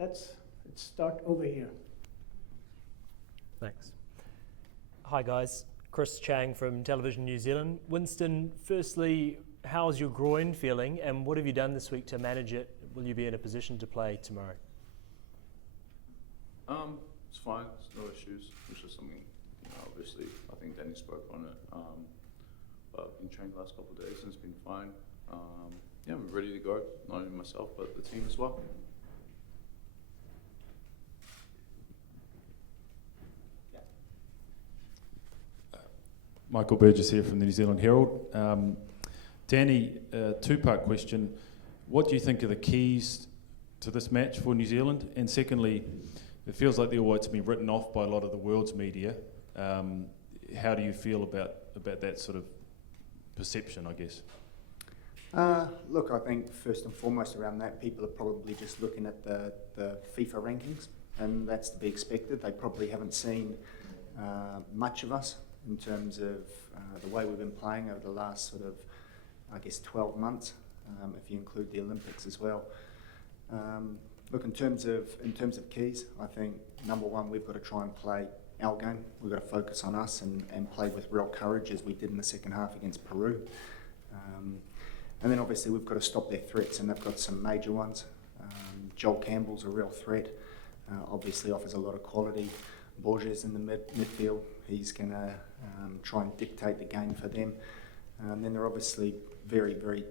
let's start over here. Thanks. Hi guys, Chris Chang from Television New Zealand. Winston, firstly, how's your groin feeling and what have you done this week to manage it? Will you be in a position to play tomorrow? It's fine, there's no issues. It's just something, obviously, I think Danny spoke on it. But I've been trained the last couple of days and it's been fine. I'm ready to go, not only myself, but the team as well. Michael Burgess here from the New Zealand Herald. Danny, two-part question. What do you think are the keys to this match for New Zealand? And secondly, it feels like the All Whites have been written off by a lot of the world's media. How do you feel about that sort of perception, I guess? Look, I think first and foremost around that, people are probably just looking at the FIFA rankings, and that's to be expected. They probably haven't seen much of us in terms of the way we've been playing over the last sort of, 12 months, if you include the Olympics as well. Look, in terms of keys, I think number one, we've got to try and play our game. We've got to focus on us and play with real courage as we did in the second half against Peru. And then obviously we've got to stop their threats, and they've got some major ones. Joel Campbell's a real threat, obviously offers a lot of quality. Borges in the midfield, he's going to try and dictate the game for them. And then they're obviously very, very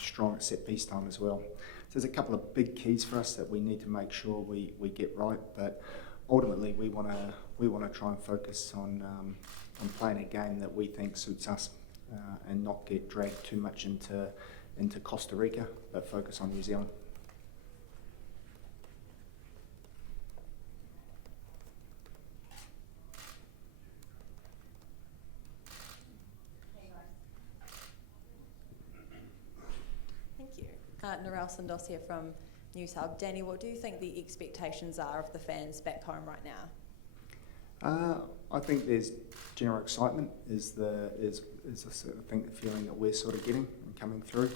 strong at set piece time as well. So there's a couple of big keys for us that we need to make sure we get right, but ultimately we want to try and focus on playing a game that we think suits us and not get dragged too much into Costa Rica, but focus on New Zealand. Narelle Sandos here from News Hub. Danny, what do you think the expectations are of the fans back home right now? I think there's general excitement is the sort of thing, the feeling that we're sort of getting and coming through.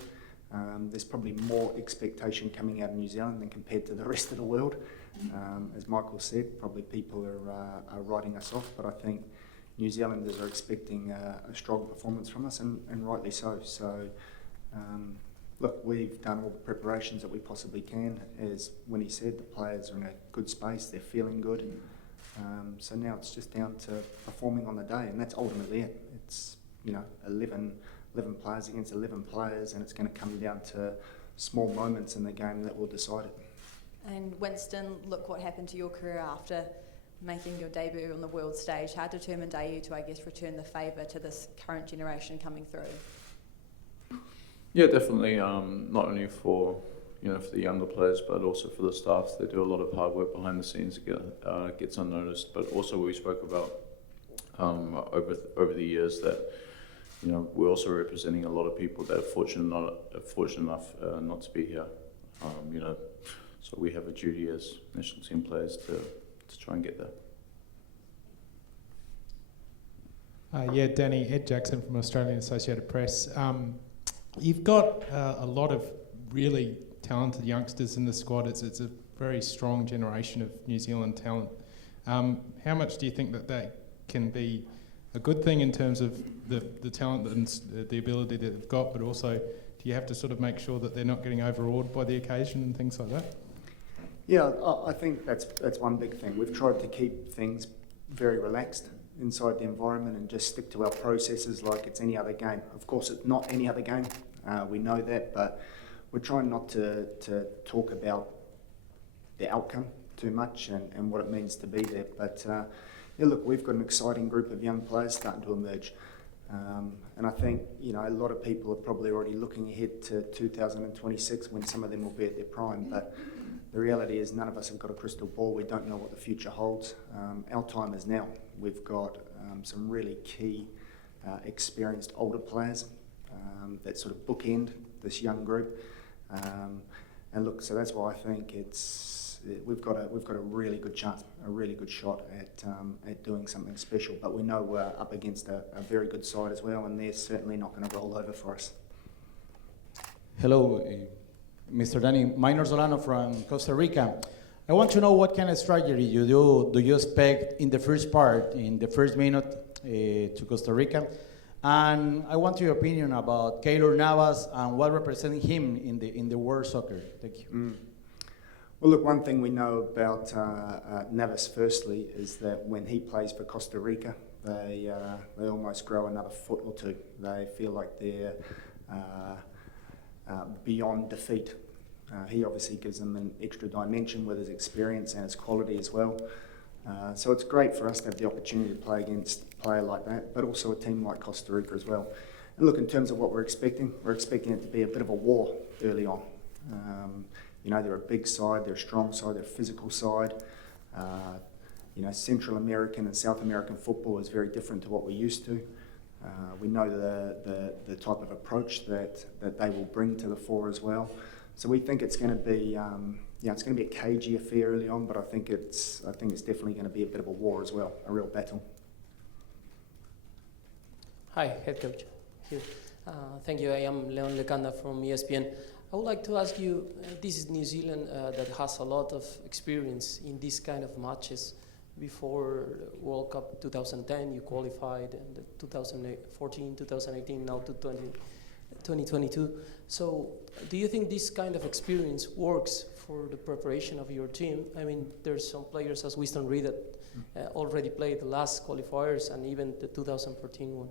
There's probably more expectation coming out of New Zealand than compared to the rest of the world. As Michael said, probably people are writing us off, but I think New Zealanders are expecting a strong performance from us, and rightly so. So. Look, we've done all the preparations that we possibly can. As Winnie said, the players are in a good space, they're feeling good. So now it's just down to performing on the day, and that's ultimately it. It's 11 players against 11 players, and it's going to come down to small moments in the game that will decide it. And Winston, look what happened to your career after making your debut on the world stage. How determined are you to, return the favour to this current generation coming through? Yeah, definitely. Not only for for the younger players, but also for the staff. They do a lot of hard work behind the scenes. Gets unnoticed, but also we spoke about over the years that we're also representing a lot of people that are fortunate enough not to be here. So we have a duty as national team players to try and get there. Danny, Ed Jackson from Australian Associated Press. You've got a lot of really talented youngsters in the squad. It's a very strong generation of New Zealand talent. How much do you think that can be a good thing in terms of the talent and the ability that they've got, but also do you have to sort of make sure that they're not getting overawed by the occasion and things like that? Yeah, I think that's one big thing. We've tried to keep things very relaxed inside the environment and just stick to our processes like it's any other game. Of course, it's not any other game. We know that, but we're trying not to talk about the outcome too much and what it means to be there. But look, we've got an exciting group of young players starting to emerge. And I think, a lot of people are probably already looking ahead to 2026 when some of them will be at their prime. But the reality is none of us have got a crystal ball. We don't know what the future holds. Our time is now. We've got some really key, experienced older players that sort of bookend this young group. And look, so that's why I think we've got a really good chance, a really good shot at doing something special. But we know we're up against a very good side as well, and they're certainly not going to roll over for us. Hello, Mr. Danny. Minor Solano from Costa Rica. I want to know what kind of strategy you do. Do you expect in the first part, in the first minute to Costa Rica? And I want your opinion about Keylor Navas and what represents him in the world soccer. Thank you. Well, look, one thing we know about Navas, firstly, is that when he plays for Costa Rica, they almost grow another foot or two. They feel like they're beyond defeat. He obviously gives them an extra dimension with his experience and his quality as well. So it's great for us to have the opportunity to play against a player like that, but also a team like Costa Rica as well. And look, in terms of what we're expecting it to be a bit of a war early on. You know, they're a big side, they're a strong side, they're a physical side. You know, Central American and South American football is very different to what we're used to. We know the type of approach that they will bring to the fore as well. So we think it's going to be, it's going to be a cagey affair early on, but I think it's definitely going to be a bit of a war as well, a real battle. Hi, head coach. Here. Thank you. I am Leon Lecanda from ESPN. I would like to ask you, this is New Zealand that has a lot of experience in this kind of matches. Before World Cup 2010, you qualified, and 2014, 2018, now to 2022. So do you think this kind of experience works for the preparation of your team? I mean, there's some players as Winston Reid that already played the last qualifiers and even the 2014 one.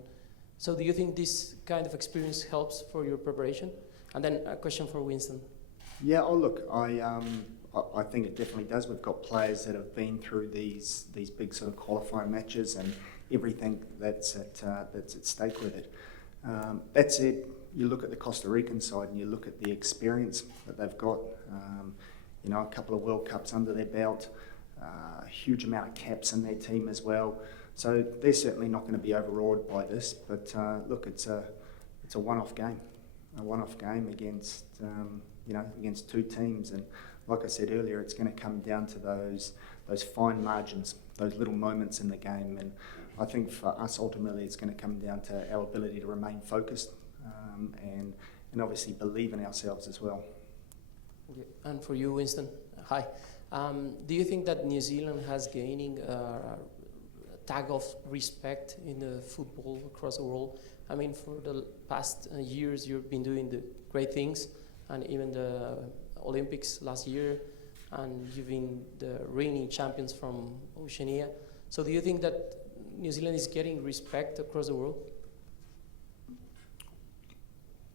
So do you think this kind of experience helps for your preparation? And then a question for Winston. Yeah, look, I think it definitely does. We've got players that have been through these big sort of qualifying matches and everything that's at stake with it. That said, you look at the Costa Rican side and you look at the experience that they've got. You know, a couple of World Cups under their belt, a huge amount of caps in their team as well. So they're certainly not going to be overawed by this. But look, it's a one-off game, against against two teams. And like I said earlier, it's going to come down to those fine margins, those little moments in the game. And I think for us, ultimately, it's going to come down to our ability to remain focused and obviously believe in ourselves as well. Okay. And for you, Winston, hi. Do you think that New Zealand has gaining a tag of respect in the football across the world? I mean, for the past years, you've been doing the great things, and even the Olympics last year, and you've been the reigning champions from Oceania. So do you think that New Zealand is getting respect across the world?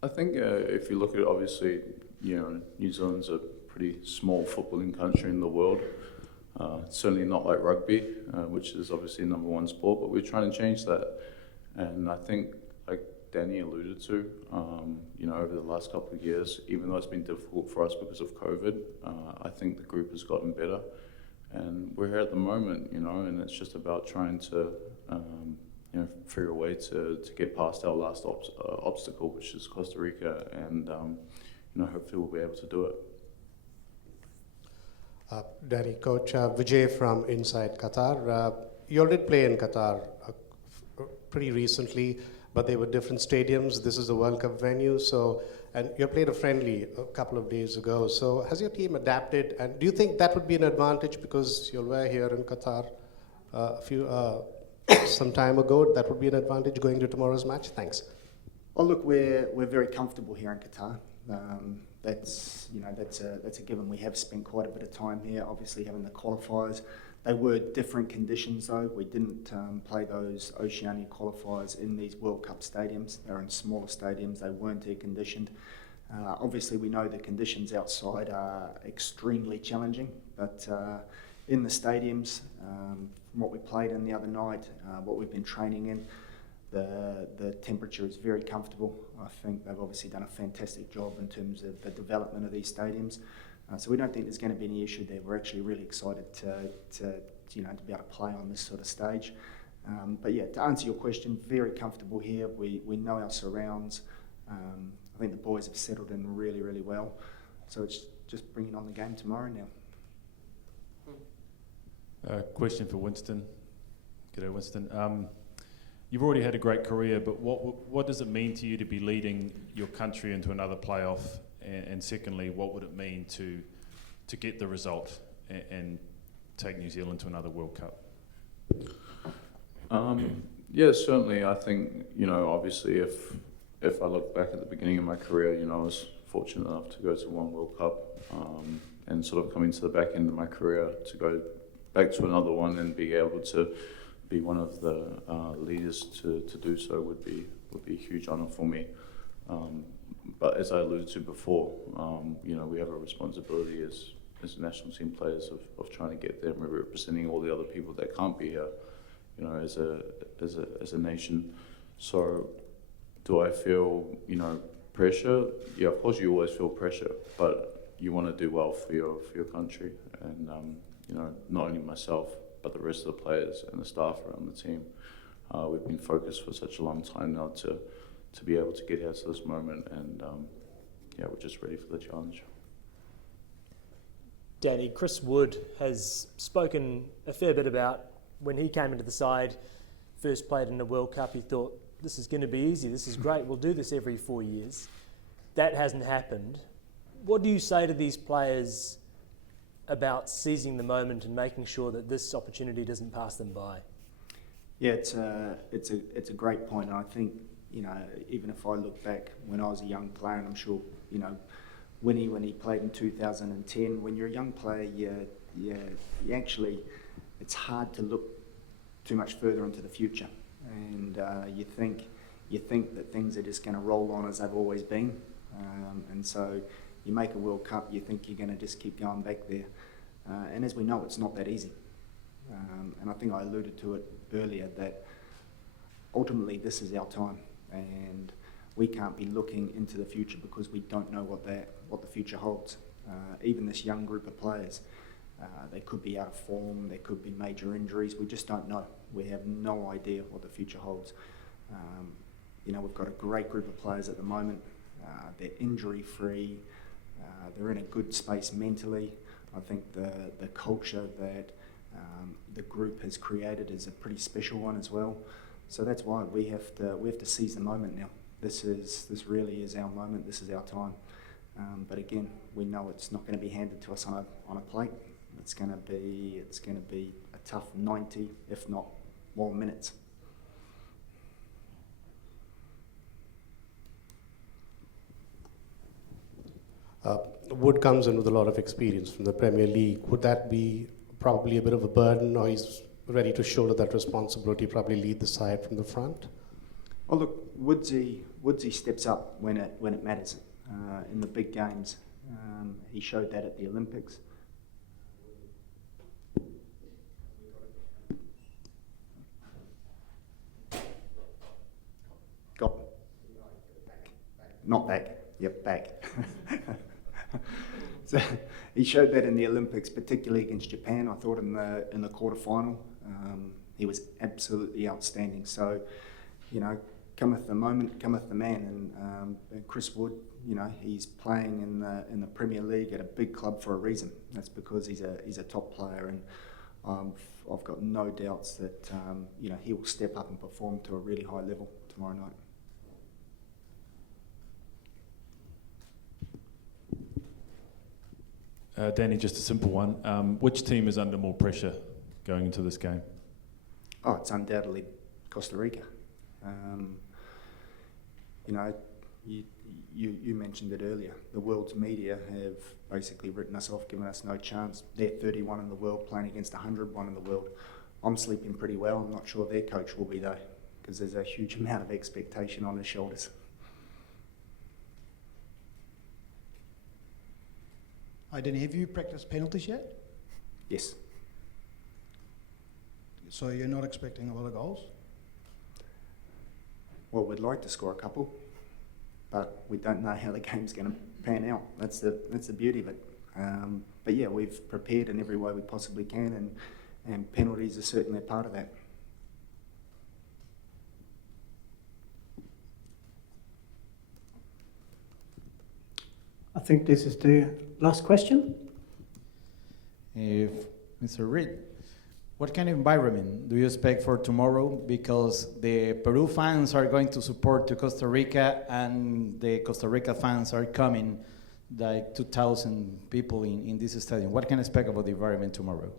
I think if you look at it, obviously, you know, New Zealand's a pretty small footballing country in the world. Certainly not like rugby, which is obviously number one sport, but we're trying to change that. And I think, like Danny alluded to, you know, over the last couple of years, even though it's been difficult for us because of COVID, I think the group has gotten better. And we're here at the moment, you know, and it's just about trying to, you know, figure a way to get past our last obstacle, which is Costa Rica, and, you know, hopefully we'll be able to do it. Danny, Coach Vijay from Inside Qatar. You already played in Qatar pretty recently, but they were different stadiums. This is the World Cup venue, and you played a friendly a couple of days ago. So has your team adapted, and do you think that would be an advantage because you were here in Qatar some time ago? That would be an advantage going to tomorrow's match? Thanks. Well, look, we're very comfortable here in Qatar. That's a given. We have spent quite a bit of time here, obviously having the qualifiers. They were different conditions though. We didn't play those Oceania qualifiers in these World Cup stadiums. They're in smaller stadiums. They weren't air conditioned. Obviously, we know the conditions outside are extremely challenging, but in the stadiums, from what we played in the other night, what we've been training in, the temperature is very comfortable. I think they've obviously done a fantastic job in terms of the development of these stadiums. So we don't think there's going to be any issue there. We're actually really excited to be able to play on this sort of stage. But yeah, to answer your question, very comfortable here. We know our surrounds. I think the boys have settled in really, really well. So it's just bringing on the game tomorrow now. Question for Winston. G'day, Winston. You've already had a great career, but what does it mean to you to be leading your country into another playoff? And secondly, what would it mean to get the result and take New Zealand to another World Cup? Yeah, certainly. I think, obviously if I look back at the beginning of my career, I was fortunate enough to go to one World Cup, and sort of coming to the back end of my career to go back to another one and be able to be one of the leaders to do so would be a huge honour for me. But as I alluded to before, we have a responsibility as national team players of trying to get there, and we're representing all the other people that can't be here, as a nation. So do I feel, pressure? Yeah, of course you always feel pressure, but you want to do well for your country, and not only myself, but the rest of the players and the staff around the team. We've been focused for such a long time now to be able to get here to this moment, and we're just ready for the challenge. Danny, Chris Wood has spoken a fair bit about when he came into the side, first played in the World Cup, he thought, this is going to be easy, this is great, we'll do this every 4 years. That hasn't happened. What do you say to these players about seizing the moment and making sure that this opportunity doesn't pass them by? Yeah, it's a great point. And I think, even if I look back when I was a young player, and I'm sure, Winnie, when he played in 2010, when you're a young player, you actually, it's hard to look too much further into the future. And you think that things are just going to roll on as they've always been. And so you make a World Cup, you think you're going to just keep going back there. And as we know, it's not that easy. And I think I alluded to it earlier that ultimately this is our time, and we can't be looking into the future because we don't know what the future holds. Even this young group of players, they could be out of form, there could be major injuries, we just don't know. We have no idea what the future holds. We've got a great group of players at the moment. They're injury-free, they're in a good space mentally. I think the culture that the group has created is a pretty special one as well. So that's why we have to seize the moment now. This really is our moment. This is our time. But again, we know it's not going to be handed to us on a plate. It's going to be a tough 90, if not more minutes. Wood comes in with a lot of experience from the Premier League. Would that be probably a bit of a burden, or he's ready to shoulder that responsibility, probably lead the side from the front? Well, look, Woodsy steps up when it matters in the big games. He showed that at the Olympics. Not back. Yep, back. So he showed that in the Olympics, particularly against Japan. I thought in the quarterfinal, he was absolutely outstanding. So, cometh the moment, cometh the man, and Chris Wood, he's playing in the Premier League at a big club for a reason. That's because he's a top player, and I've got no doubts that he will step up and perform to a really high level tomorrow night. Danny, just a simple one. Which team is under more pressure going into this game? Oh, it's undoubtedly Costa Rica. You mentioned it earlier. The world's media have basically written us off, given us no chance. They're 31 in the world, playing against 101 in the world. I'm sleeping pretty well. I'm not sure their coach will be though, because there's a huge amount of expectation on his shoulders. Danny, have you practiced penalties yet? Yes. So you're not expecting a lot of goals? Well, we'd like to score a couple, but we don't know how the game's going to pan out. That's the beauty of it. But yeah, we've prepared in every way we possibly can, and penalties are certainly a part of that. I think this is the last question. Mr. Reid, what kind of environment do you expect for tomorrow? Because the Peru fans are going to support to Costa Rica, and the Costa Rica fans are coming like 2,000 people in this stadium. What can I expect about the environment tomorrow?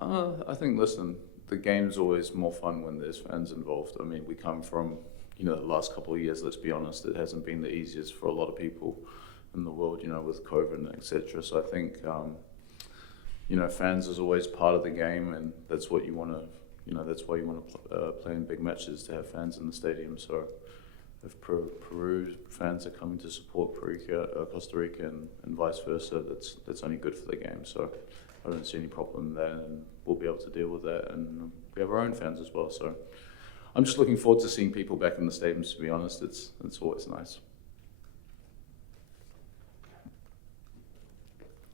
I think, listen, the game's always more fun when there's fans involved. I mean, we come from, the last couple of years, let's be honest, it hasn't been the easiest for a lot of people in the world, with COVID and etc. So I think, fans is always part of the game, and that's what you want to, that's why you want to play in big matches, to have fans in the stadium. So if Peru fans are coming to support Costa Rica and vice versa, that's only good for the game. So I don't see any problem there, and we'll be able to deal with that. And we have our own fans as well. So I'm just looking forward to seeing people back in the stadiums, to be honest. It's always nice.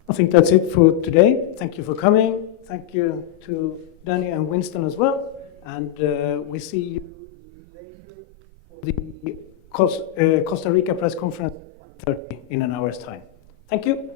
I think that's it for today. Thank you for coming. Thank you to Danny and Winston as well. And we see you later for the Costa Rica press conference in an hour's time. Thank you.